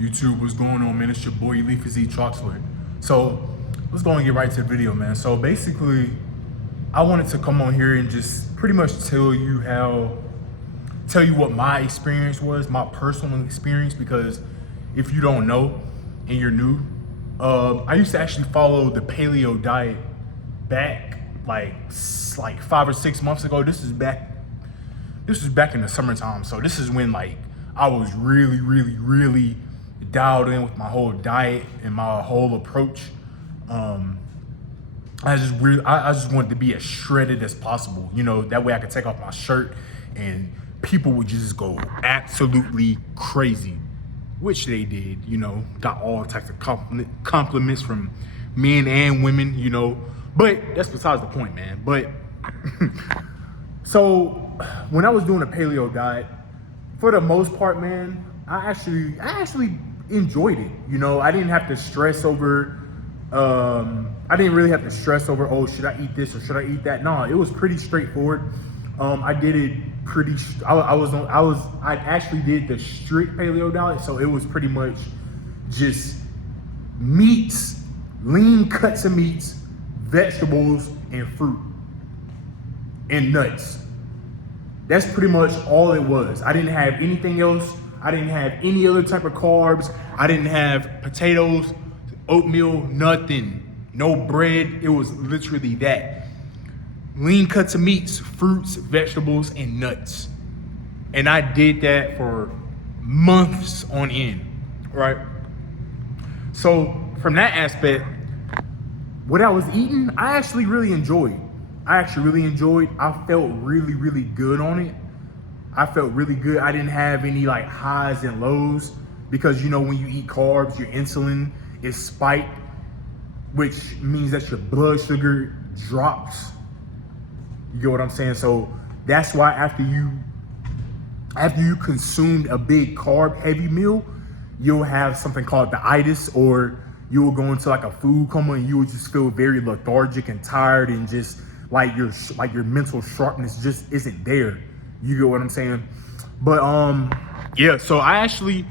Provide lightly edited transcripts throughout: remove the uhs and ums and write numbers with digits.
YouTube, what's going on, man? It's your boy Elite Physique Troxler. So let's go and get right to the video, man. So basically, I wanted to come on here and just pretty much tell you what my experience was, my personal experience, because if you don't know and you're new, I used to actually follow the paleo diet back like 5 or 6 months ago. This was back in the summertime. So this is when like I was really dialed in with my whole diet and my whole approach. I just wanted to be as shredded as possible. You know, that way I could take off my shirt and people would just go absolutely crazy, which they did. You know, got all types of compliments from men and women, you know, but that's besides the point, man. But so when I was doing a paleo diet, for the most part, man, I actually enjoyed it. You know, I didn't have to stress over, I didn't really have to stress over, oh, should I eat this or should I eat that? No, it was pretty straightforward. I did it I actually did the strict paleo diet. So it was pretty much just meats, lean cuts of meats, vegetables, and fruit, and nuts. That's pretty much all it was. I didn't have anything else. I didn't have any other type of carbs. I didn't have potatoes, oatmeal, nothing. No bread. It was literally that. Lean cuts of meats, fruits, vegetables, and nuts. And I did that for months on end, right? So from that aspect, what I was eating, I actually really enjoyed. I felt really good on it. I felt really good. I didn't have any like highs and lows because, you know, when you eat carbs, your insulin is spiked, which means that your blood sugar drops. You get what I'm saying? So that's why after you consumed a big carb heavy meal, you'll have something called the itis, or you will go into like a food coma and you will just feel very lethargic and tired, and just like your mental sharpness just isn't there. You get what I'm saying? But yeah, so I actually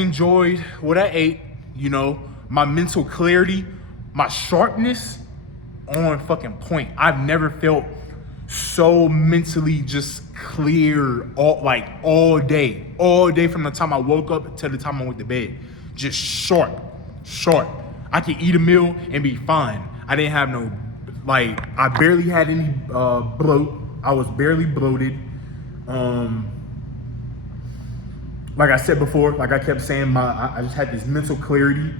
enjoyed what I ate. You know, my mental clarity, my sharpness on fucking point. I've never felt so mentally just clear all day from the time I woke up to the time I went to bed. Just sharp. I could eat a meal and be fine. I didn't have no, I barely had any bloat. I was barely bloated. Like I said before, like I kept saying, I just had this mental clarity.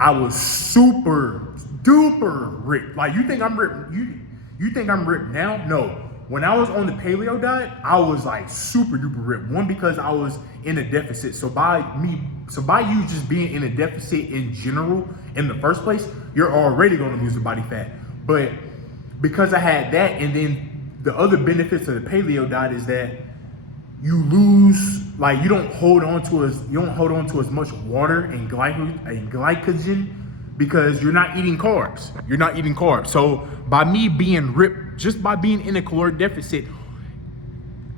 I was super duper ripped. Like, you think I'm ripped? You think I'm ripped now? No. When I was on the paleo diet, I was like super duper ripped. One, because I was in a deficit. So by you just being in a deficit in general in the first place, you're already going to lose your body fat. But because I had that, and then the other benefits of the paleo diet is that you lose, like, you don't hold on to as much water and glycogen, because you're not eating carbs. So by me being ripped, just by being in a caloric deficit,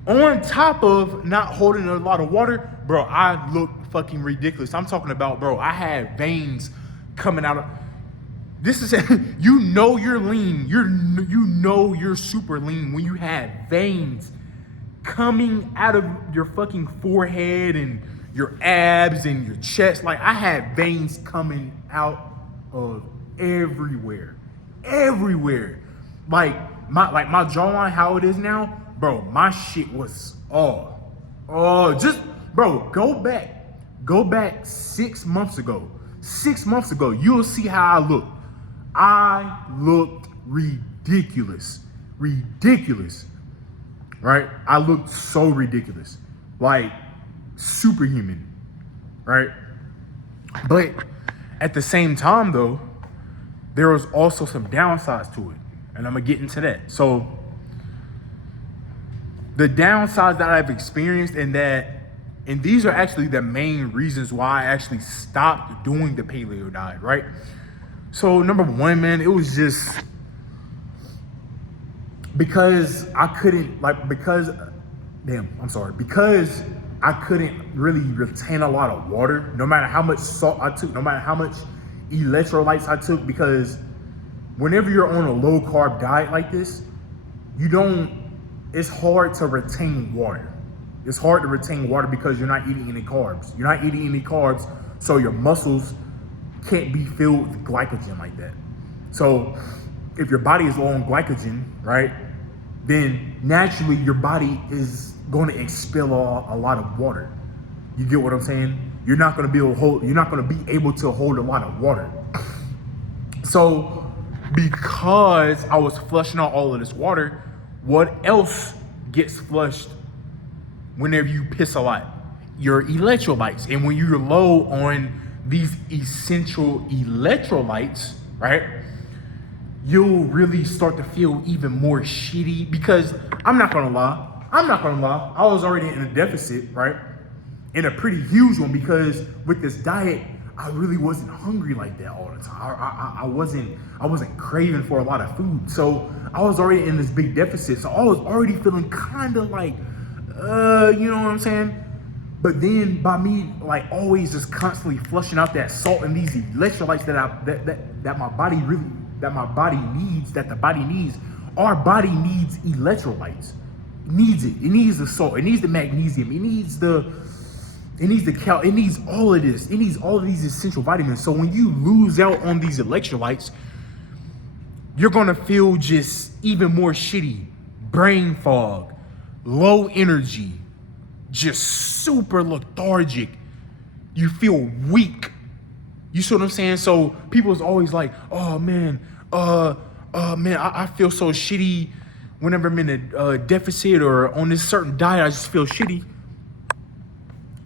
on top of not holding a lot of water, bro, I look fucking ridiculous. I'm talking about, bro, I had veins coming out of, this is, you know you're lean. You know you're super lean when you have veins coming out of your fucking forehead and your abs and your chest. Like, I had veins coming out of everywhere. Like my jawline, how it is now, bro, my shit was just, bro, go back 6 months ago. 6 months ago, you'll see how I look. I looked ridiculous, right? I looked so ridiculous, like superhuman, right? But at the same time, though, there was also some downsides to it, and I'm gonna get into that. So the downsides that I've experienced, and these are actually the main reasons why I actually stopped doing the paleo diet, right? So number one, man, it was just because I couldn't, because I couldn't really retain a lot of water, no matter how much salt I took, no matter how much electrolytes I took, because whenever you're on a low carb diet like this, it's hard to retain water. It's hard to retain water because you're not eating any carbs. You're not eating any carbs, so your muscles can't be filled with glycogen like that. So if your body is low on glycogen, right, then naturally your body is going to expel a lot of water. You get what I'm saying? You're not going to be able to hold a lot of water. So because I was flushing out all of this water, what else gets flushed whenever you piss a lot? Your electrolytes. And when you're low on these essential electrolytes, right, you'll really start to feel even more shitty, because I'm not gonna lie, I was already in a deficit, right? In a pretty huge one, because with this diet, I really wasn't hungry like that all the time. I wasn't craving for a lot of food. So I was already in this big deficit. So I was already feeling kind of like, you know what I'm saying? But then by me like always just constantly flushing out that salt and these electrolytes that my body needs. Our body needs electrolytes. It needs it. It needs the salt. It needs the magnesium. It needs all of this. It needs all of these essential vitamins. So when you lose out on these electrolytes, you're gonna feel just even more shitty, brain fog, low energy, just super lethargic. You feel weak. You see what I'm saying? So people's always like, oh man, I feel so shitty whenever I'm in a deficit or on this certain diet. I just feel shitty.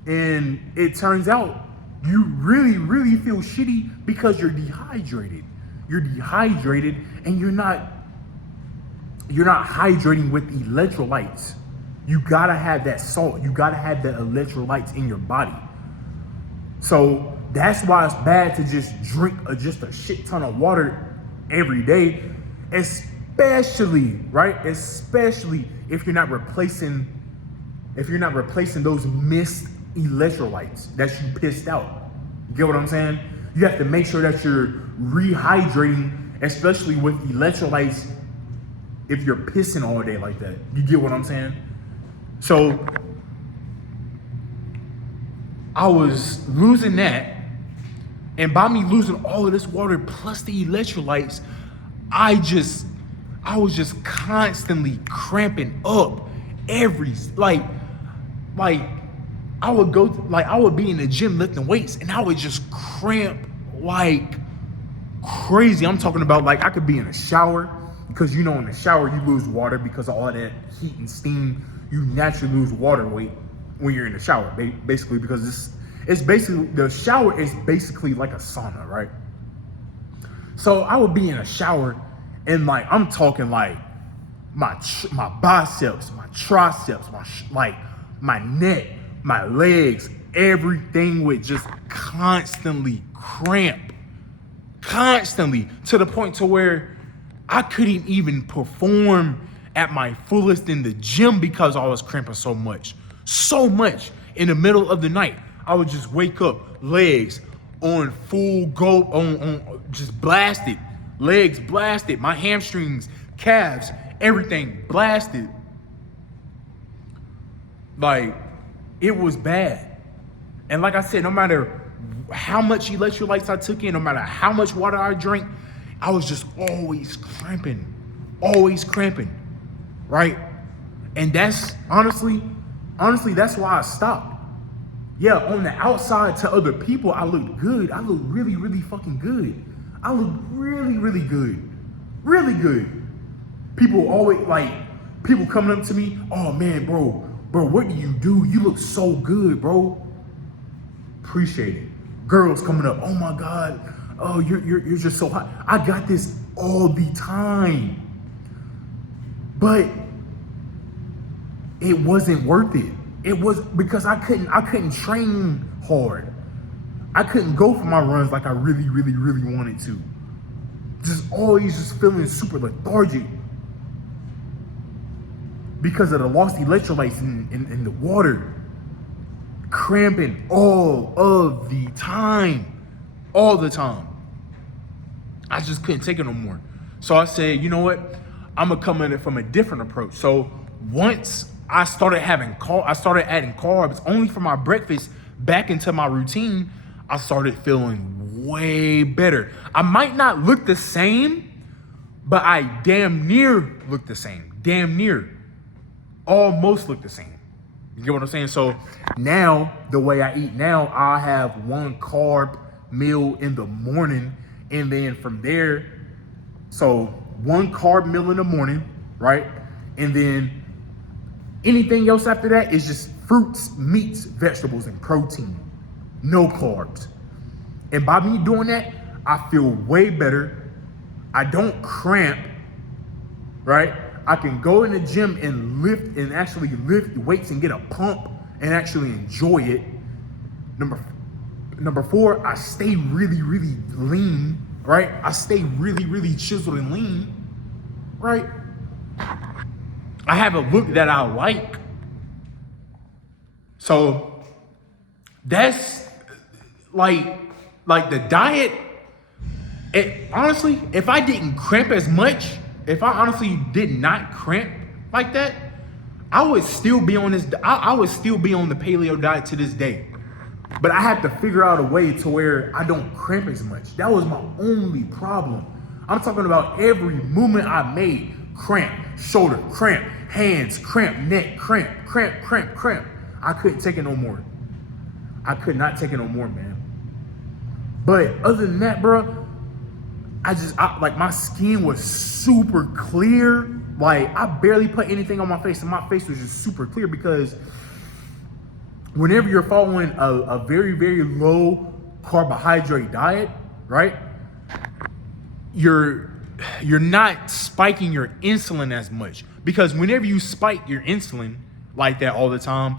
And it turns out you really, really feel shitty because you're dehydrated. You're dehydrated and you're not hydrating with electrolytes. You gotta have that salt. You gotta have the electrolytes in your body. So that's why it's bad to just drink just a shit ton of water every day, especially if you're not replacing those missed electrolytes that you pissed out. You get what I'm saying? You have to make sure that you're rehydrating, especially with electrolytes, if you're pissing all day like that. You get what I'm saying? So I was losing that, and by me losing all of this water plus the electrolytes, I was just constantly cramping up I would be in the gym lifting weights and I would just cramp like crazy. I'm talking about like I could be in a shower, because in the shower you lose water because of all that heat and steam. You naturally lose water weight when you're in the shower, basically, because it's basically, the shower is basically like a sauna, right? So I would be in a shower and like, I'm talking like my biceps, my triceps, my neck, my legs, everything would just constantly cramp, constantly, to the point to where I couldn't even perform at my fullest in the gym because I was cramping so much in the middle of the night. I would just wake up, legs on full go, on just blasted, legs blasted, my hamstrings, calves, everything blasted. Like, it was bad. And like I said, no matter how much electrolytes I took in, no matter how much water I drank, I was just always cramping, right? And that's honestly, that's why I stopped. Yeah, on the outside to other people, I looked good. I looked really, really fucking good. I looked really, really good. Really good. People coming up to me, oh man, bro, what do? You look so good, bro. Appreciate it. Girls coming up, oh my God, oh, you're just so hot. I got this all the time. But it wasn't worth it. It was because I couldn't train hard. I couldn't go for my runs like I really, really, really wanted to. Just always just feeling super lethargic because of the lost electrolytes in the water. cramping all of the time. All the time. I just couldn't take it no more. So I said, you know what? I'm gonna come at it from a different approach. So once I started adding carbs only for my breakfast back into my routine, I started feeling way better. I might not look the same, but I damn near look the same. Damn near. Almost look the same. You get what I'm saying? So now, the way I eat now, I have one carb meal in the morning, and then from there, so one carb meal in the morning, right? And then anything else after that is just fruits, meats, vegetables, and protein. No carbs. And by me doing that, I feel way better. I don't cramp, right? I can go in the gym and actually lift weights and get a pump and actually enjoy it. Number 4, I stay really, really lean, right? I stay really, really chiseled and lean, right? I have a look that I like. So that's like the diet. Honestly, if I didn't cramp as much, if I honestly did not cramp like that, I would still be on this. I would still be on the paleo diet to this day. But I had to figure out a way to where I don't cramp as much. That was my only problem. I'm talking about every movement I made. Cramp, shoulder, cramp, hands, cramp, neck, cramp. I couldn't take it no more. I could not take it no more, man. But other than that, bro, like my skin was super clear. Like I barely put anything on my face, and my face was just super clear because whenever you're following a very, very low carbohydrate diet, right? You're not spiking your insulin as much, because whenever you spike your insulin like that all the time,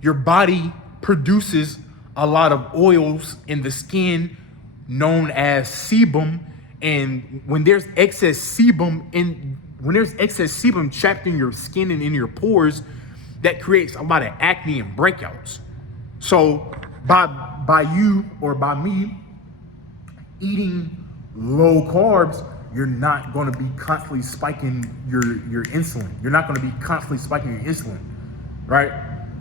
your body produces a lot of oils in the skin known as sebum. And when there's excess sebum trapped in your skin and in your pores, that creates a lot of acne and breakouts. So by me eating low carbs, you're not going to be constantly spiking your insulin. You're not going to be constantly spiking your insulin, right?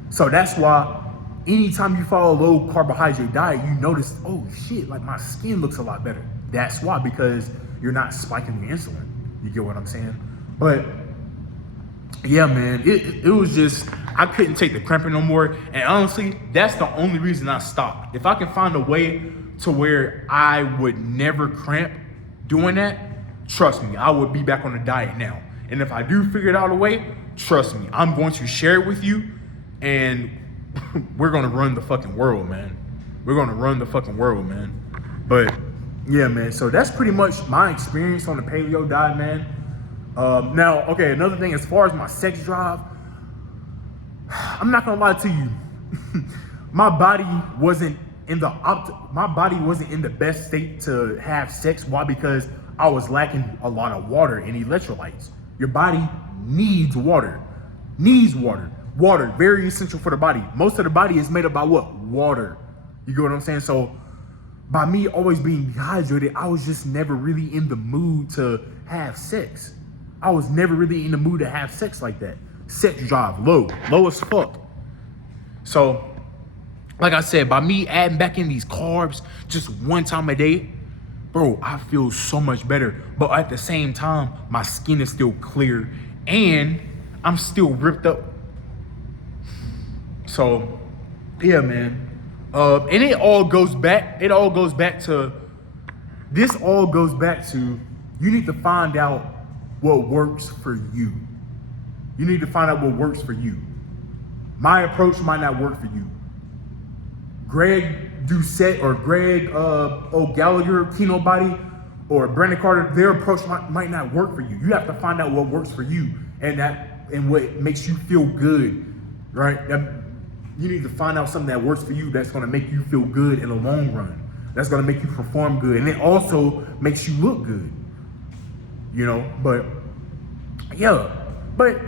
So that's why anytime you follow a low carbohydrate diet, you notice, oh shit, like my skin looks a lot better. That's why, because you're not spiking the insulin. You get what I'm saying? But yeah, man, it was just, I couldn't take the cramping no more. And honestly, that's the only reason I stopped. If I can find a way to where I would never cramp doing that, trust me, I would be back on the diet now. And if I do figure out a way, trust me, I'm going to share it with you, and we're going to run the fucking world, man. We're going to run the fucking world, man. But yeah, man, so that's pretty much my experience on the paleo diet, man. Now, okay, another thing, as far as my sex drive, I'm not gonna lie to you. my body wasn't in the best state to have sex. Why? Because I was lacking a lot of water and electrolytes. Your body needs water. Water, very essential for the body. Most of the body is made up by what? Water. You get what I'm saying? So by me always being dehydrated, I was just never really in the mood to have sex. I was never really in the mood to have sex like that. Sex drive, low as fuck. So, like I said, by me adding back in these carbs just one time a day, bro, I feel so much better. But at the same time, my skin is still clear and I'm still ripped up. So, yeah, man. And it all goes back to you need to find out what works for you. You need to find out what works for you. My approach might not work for you. Greg Doucette or Greg O'Gallagher, Keno Body, or Brandon Carter, their approach might not work for you. You have to find out what works for you and what makes you feel good, right? You need to find out something that works for you that's going to make you feel good in the long run. That's going to make you perform good. And it also makes you look good, you know? But yeah, but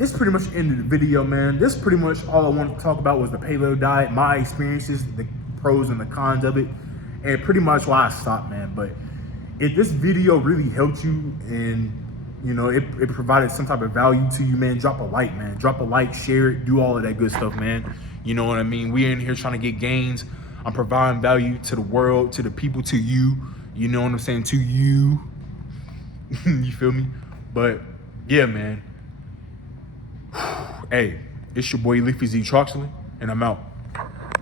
this pretty much ended the video, man. This pretty much all I wanted to talk about was the paleo diet, my experiences, the pros and the cons of it, and pretty much why I stopped, man. But if this video really helped you and you know it provided some type of value to you, man, drop a like, man. Drop a like, share it, do all of that good stuff, man. You know what I mean? We're in here trying to get gains. I'm providing value to the world, to the people, to you. You know what I'm saying? To you. You feel me? But yeah, man. Hey, it's your boy Leafy Z Troxley, and I'm out.